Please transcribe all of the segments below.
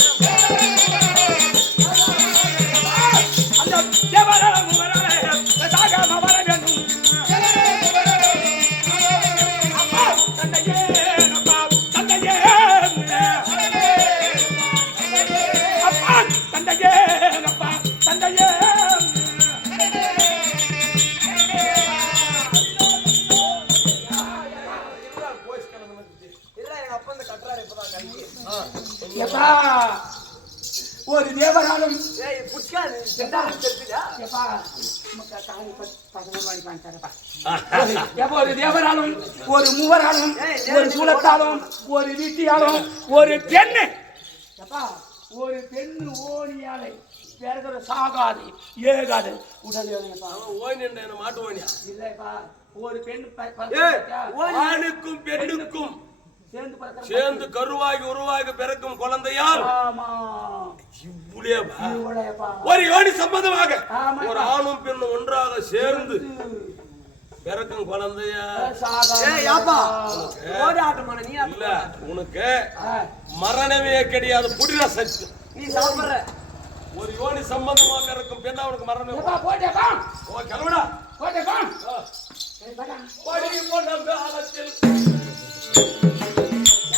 Yeah. ஒரு தேவராலும் ஒரு மூவராலும் ஒரு சூலத்தாலும் ஒரு வீட்டியாலும் ஒரு பெண்ணு. ஒரு பெண்ணு ஓணியாலை பிறகு சாகாது ஏகாது. உடல் மாட்டு ஓனியா இல்லைப்பா ஒரு பெண் ஆணுக்கும் பெண்ணுக்கும் சேர்ந்து கருவாகி உருவாகி பிறக்கும் குழந்தையால். ஒரு யோனி சம்பந்தமாக. ஒரு ஆணும் பெண்ணும் ஒன்றாக சேர்ந்து பிறக்கும் குழந்தையா. இல்ல உனக்கு மரணமே கிடையாது புடின சக்தி. நீ சாப்பிடுற. ஒரு யோனி சம்பந்தமாக இருக்கும் பெண்ணா அவனுக்கு மரணம் ஓ கிளம்புடா. போட்டேப்பா ஆ. ஏய், போடா. படி போன காலத்தில்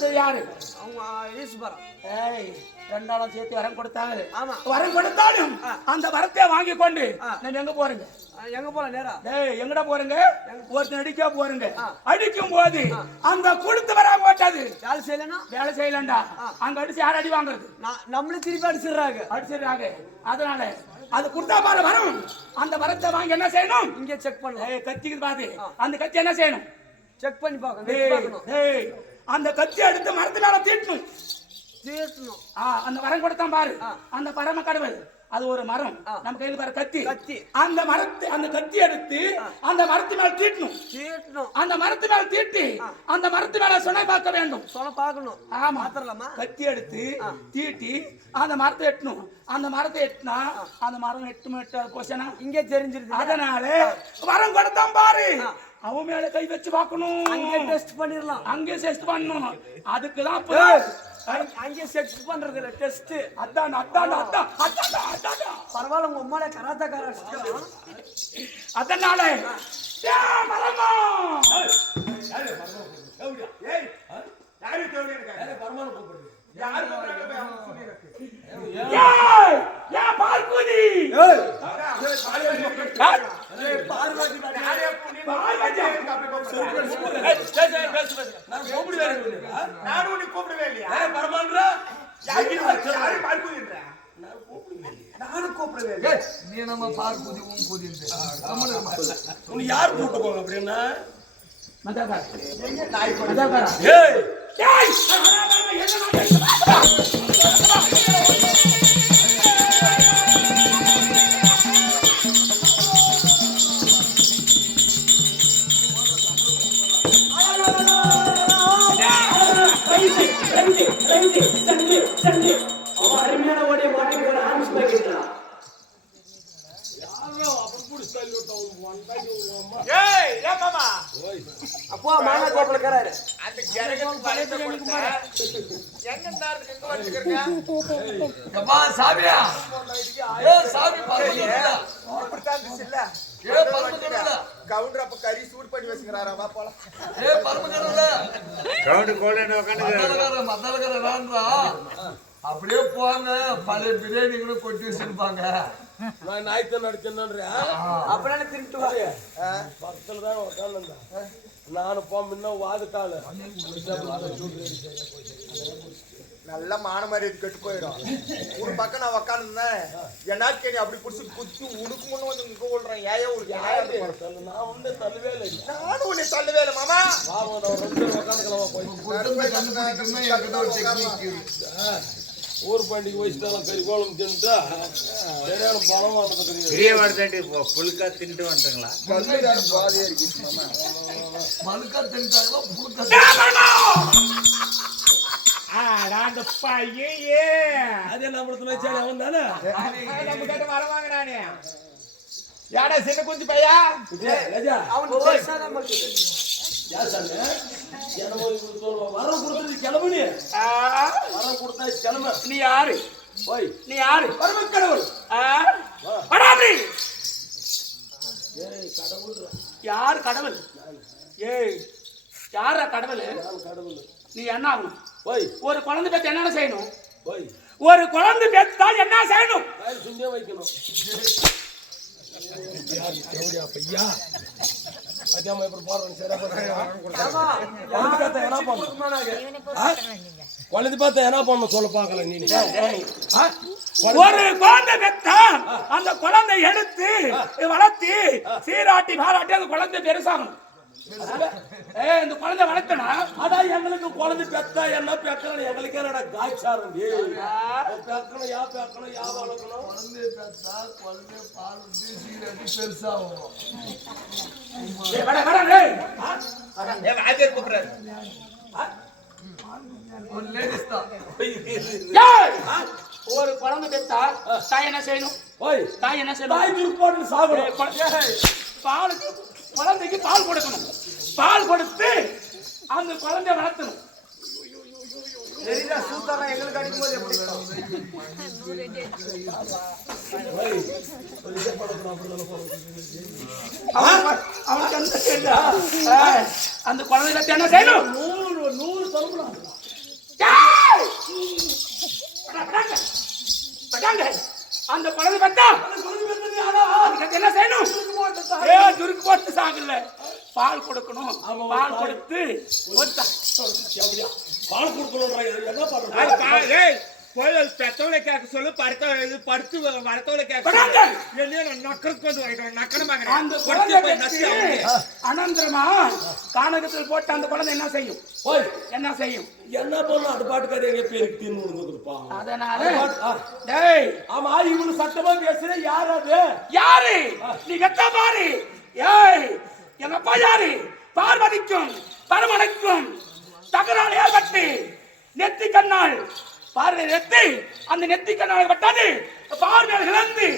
கொடுத்தது யாரு? ரெண்டாலும் சேர்த்து வரம் கொடுத்தாங்க ஆமா. வரம் கொடுத்தாலும் அந்த வரத்தை வாங்கி கொண்டு நம்ம எங்க போறீங்க? எங்க போலாம் நேரா? டேய் எங்கடா போறீங்க? ஒருத்தன் அடிக்க போறீங்க. அடிக்கும் போது அந்த கொடுத்து வராம போட்டாது வேலை செய்யலன்னா? வேலை செய்யலண்டா. அங்க அடிச்சு யார் அடி வாங்குறது? நான் நம்மளே திருப்பி அடிச்சிடுறாங்க. அடிச்சிடுறாங்க. அதனால அது கொடுத்தா பாரு வரும். அந்த வரத்தை வாங்கி என்ன செய்யணும்? இங்கே செக் பண்ணலாம். கத்திக்கு பாத்து அந்த கத்தி என்ன செய்யணும்? செக் பண்ணி பார்க்கணும். அந்த கத்தி எடுத்து மரத்து மேல தீட்டணும் தீட்டணும் ஆ, அந்த மரம் கொடுத்தான் பாரு அந்த பரம கடவுள் அது ஒரு மரம் நம்ம கையில பாரு கத்தி கத்தி. அந்த மரத்தை அந்த கத்தி எடுத்து அந்த மரத்து மேல தீட்டணும் தீட்டணும் அந்த மரத்து மேல தீட்டி அந்த மரத்து மேல சுனை பார்க்க வேண்டும் சொன்ன பார்க்கணும் ஆமா பாத்திரலாமா கத்தி எடுத்து தீட்டி அந்த மரத்தை எட்டணும் அந்த மரத்தை எட்டினா அந்த மரம் எட்டு எட்டு கொசனா இங்கே தெரிஞ்சிருது அதனால வரம் கொடுத்தான் பாரு அவன் மேல கை வச்சு பார்க்கணும். அங்கே டெஸ்ட் பண்ணிடலாம். அங்கே டெஸ்ட் பண்ணணும். அதுக்கு தான் அங்கே செக் பண்றது இல்ல டெஸ்ட் அதான் அதான் அதான் அதான் அதான். பரவாயில்ல உங்க அம்மால கராத்தக்கார அதனால ஏ மரமா ஏய் ஏ பார்க்குதி நானும் உன்னை கூப்பிடவே இல்லையா பரமான்றா நானும் கூப்பிடவே இல்லை. நீ நம்ம பார் குதி உன் குதி உன்னை யார் கூப்பிட்டு போங்க அப்படின்னா? மதகார. மதகார? ஏய் ஏய் மாமா. அப்போ மாமா அந்த. எங்க எங்க வச்சுக்கிறீங்க எப்பா சாமியா? ஏ சாமி அப்படித்தான் இல்ல ஏ பரமகருடா கவுண்டர் அப்ப கறி சூடு பண்ணி வச்சுக்கிறாரா? வா போலாம். ஏ பரமகருடா கவுண்டு கோல்டன் உட்காந்து மத்தலகார மத்தலகார வேண்டா அப்படியே போங்க. பழைய பிரியாணி கூட கொட்டி வச்சிருப்பாங்க. நான் நாய்த்தன் அடிச்சேன்றியா அப்படியே திருட்டு வாங்க பக்கத்துல தான் உட்காந்து நானும் போ முன்ன வாதுட்டாளு நல்ல மான மரியாதை கெட்டு போயிடும். ஒரு பக்கம் நான் உக்காந்துருந்தேன். என்ன கேடி அப்படி புடிச்சு குத்தி உடுக்கு முன்ன வந்து இங்க விடுறேன் ஏன் ஒரு நான் உண்டு தள்ளுவே இல்லை நானும் உன்னை தள்ளவே இல்லை மாமா. பாவம் நான் ஒரு ரெண்டு பேரும் உட்காந்துக்கலாம் போய் ஊர் பண்டிகை வயசுல கறி கோலம் தின்னுட்டா சரியான பலம் வாட்டத்தை தெரியாது. பெரிய வார்த்தை புழுக்கா தின்ட்டு வந்துட்டுங்களா? மழுக்கா தின்ட்டாங்களா புழுக்கா ஆடாண்ட பையே அதே நம்மளத்துல வச்சாலே அவன் தானே? நம்ம கிட்ட வரவாங்க நானே யாடா சின்ன குஞ்சு பையா? ராஜா ஒரு சொல்லுவோம். வரம் கொடுத்தது கிளம்புனி வரம் கொடுத்தா கிளம்ப நீ யாரு போய் நீ யாரு வரம கடவுள் ஏய் கடவுள் யார் கடவுள் ஏய் யாரா கடவுள் கடவுள் நீ என்ன ஆகணும் போய் ஒரு குழந்தை பெற்று என்னென்ன செய்யணும் போய் ஒரு குழந்தை பெற்றா என்ன செய்யணும் வைக்கணும் எப்படி போடுறேன் சரியா ஆமா, குழந்தை பார்த்தா என்ன பண்ணணும் சொல்ல பார்க்கல நீ? ஒரு குழந்தை பெற்றா அந்த குழந்தை எடுத்து வளர்த்தி சீராட்டி பாராட்டி அந்த குழந்தை பெருசாகணும். ஏ இந்த குழந்தை வளர்த்தனா அதான் எங்களுக்கு குழந்தை பெத்தா என்ன பெக்கணும்? எங்களுக்கு என்னடா காய்ச்சாரம்? பெக்கணும் யா பெக்கணும் யா வளர்க்கணும். குழந்தைய பெற்றா குழந்தைய பால் ஊத்தி சீரடி பெருசாகும் வர வர டேய். ஒரு குழந்தை பெற்றா தாய் என்ன செய்யணும்? தாய் என்ன செய்யணும்? தாய் சாப்பிடும். பாலுக்கு குழந்தைக்கு பால் கொடுக்கணும். பால் கொடுத்து அந்த குழந்தைய வளர்த்தணும். அந்த குழந்தை என்ன செய்யணும் நூறு நூறு. படாங்க. அந்த குழந்தை பார்த்தா அதுக்கு என்ன செய்யணும்? ஏ துருக்கு போட்டு சாகல பால் கொடுக்கணும். பால் கொடுத்து. பால் கொடுக்கணும். என்ன பண்றது பெத்தவளை கேட்க சொல்லு படுத்த இது படுத்து வரத்தவளை கேட்க படாங்க. என்ன நக்கருக்கு வந்து வாங்கிட்டு நக்கணும் அந்த குழந்தை அனந்தரமா கானகத்தில் போட்டு அந்த குழந்தை என்ன செய்யும்? போய். என்ன செய்யும்? என்ன பண்ணலாம் அது பாட்டுக்காரி எங்க பேருக்கு தின்னு கொடுப்பா அதனால டேய். ஆமா இவனு சட்டமா பேசுற யார் அது? யாரு? நீ வெத்த பாரு ஏய் எங்க அப்பா யாரு? பார்வதிக்கும் பரமனைக்கும் தகராறு ஏற்பட்டு நெத்தி கண்ணால் பார்வை நெத்தி. அந்த நெத்தி கண்ணால் பட்டது பார்வையில் இழந்து.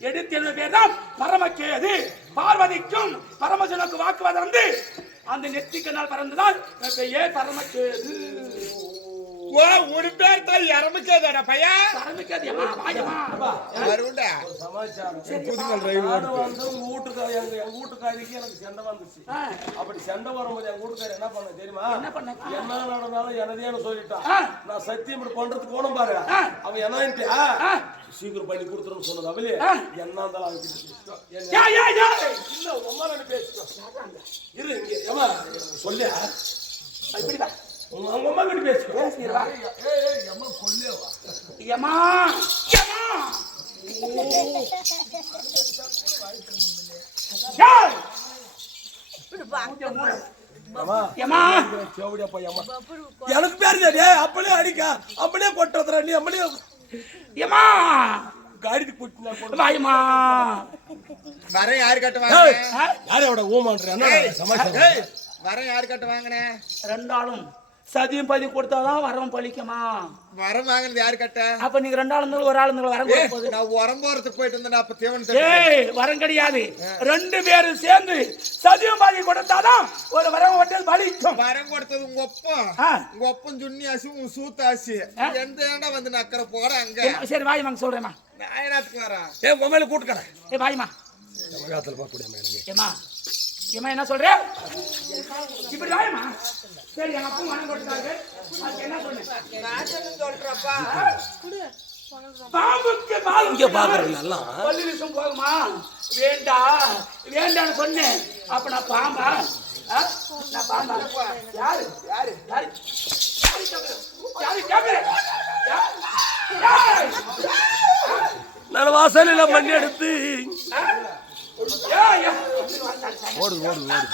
எடுத்து எழுத பேர் தான் பரமக்கேது பார்வதிக்கும் பரமசிவனுக்கு வாக்குவாதம் வந்து அந்த நெத்தி கண்ணால் பறந்துதான் ஏ பரமக்கேது ஓ ஒரு பேர் தான் இறமுக்காதடா பையா. பரமக்கேது ஏமா வாயமா சமாச்சாரம். நானும் வந்து வீட்டுக்காரி எங்க வீட்டுக்காரிக்கு எனக்கு சண்டை வந்துச்சு. அப்படி சண்டை வரும்போது எங்க வீட்டுக்காரி என்ன பண்ண தெரியுமா? என்ன பண்ண? என்ன நடந்தாலும் எனதேன்னு சொல்லிட்டான். நான் சத்தியம் இப்படி பண்றதுக்கு போனோம் பாரு. அவன் என்னன்ட்டு ஆ. சீக்கிரம் பண்ணி கொடுத்துருன்னு சொன்னது அவளே. என்ன இருந்தாலும் அவன் இல்ல உமா நான் பேசிட்டோம் இரு இங்க ஏமா சொல்லியா? இப்படிடா உங்க அவங்க அம்மா கிட்ட பேசிக்கோ கொல்லேவா எனக்கு பேரு டேய் அப்படியே அடிக்க. அப்படியே கொட்டுறதுடா நீ அப்படியே நான் கொண்டு வாயமா வரம் யாரு கட்ட ஏய், வாங்கினேன் யார் எவ்வளோ ஊமான்ற என்ன சமாச்சாரம் வரம் யாரு கட்ட வாங்கினேன் ரெண்டாளும். சதியும் பதி கொடுத்தாதான் வரம் பழிக்குமா? வரம் வாங்கினது யாரு கட்ட? அப்ப நீங்க ரெண்டு ஆள் இருந்தாலும் ஒரு ஆள் இருந்தாலும் வரம் கொடுக்க போகுது. நான் உரம் போறதுக்கு போயிட்டு இருந்தேன் அப்ப தேவன் ஏய் வரம் கிடையாது. ரெண்டு பேரும் சேர்ந்து சதியும் பாதி கொடுத்தாதான் ஒரு வரம் வட்டல் பலிக்கும். வரம் கொடுத்தது உங்க ஒப்பம். உங்க ஒப்பம் சுன்னி ஆசி உங்க சூத்த ஆசி எந்த ஏண்டா வந்து நக்கற போற அங்க? சரி வாயுமாங்க சொல்றேம்மா. நான் என்னத்துக்கு வரேன் ஏ உண்மையில கூட்டுக்கடை. ஏ வாயுமா. தமிழகத்தில் பார்க்கக்கூடிய எனக்கு. ஏமா ஏமா என்ன சொல்ற? இப்படி வாயுமா சரி எங்க அப்பா மனம் கொடுத்தாரு. அதுக்கு என்ன சொன்னேன் சொல்றப்பா. பாம்புக்கு பால் இங்க பாக்குறேன் நல்லா. பள்ளி விஷம் போகுமா? வேண்டா. வேண்டான்னு சொன்னேன். அப்ப நான் பாம்பா. ஆ? நான் பாம்பா. யாரு? யாரு? யாரு? யாரு கேக்குற? நான் வாசலில் மண்ணி எடுத்து ஆ? ஏய், ஏய். ஓடு ஓடு ஓடு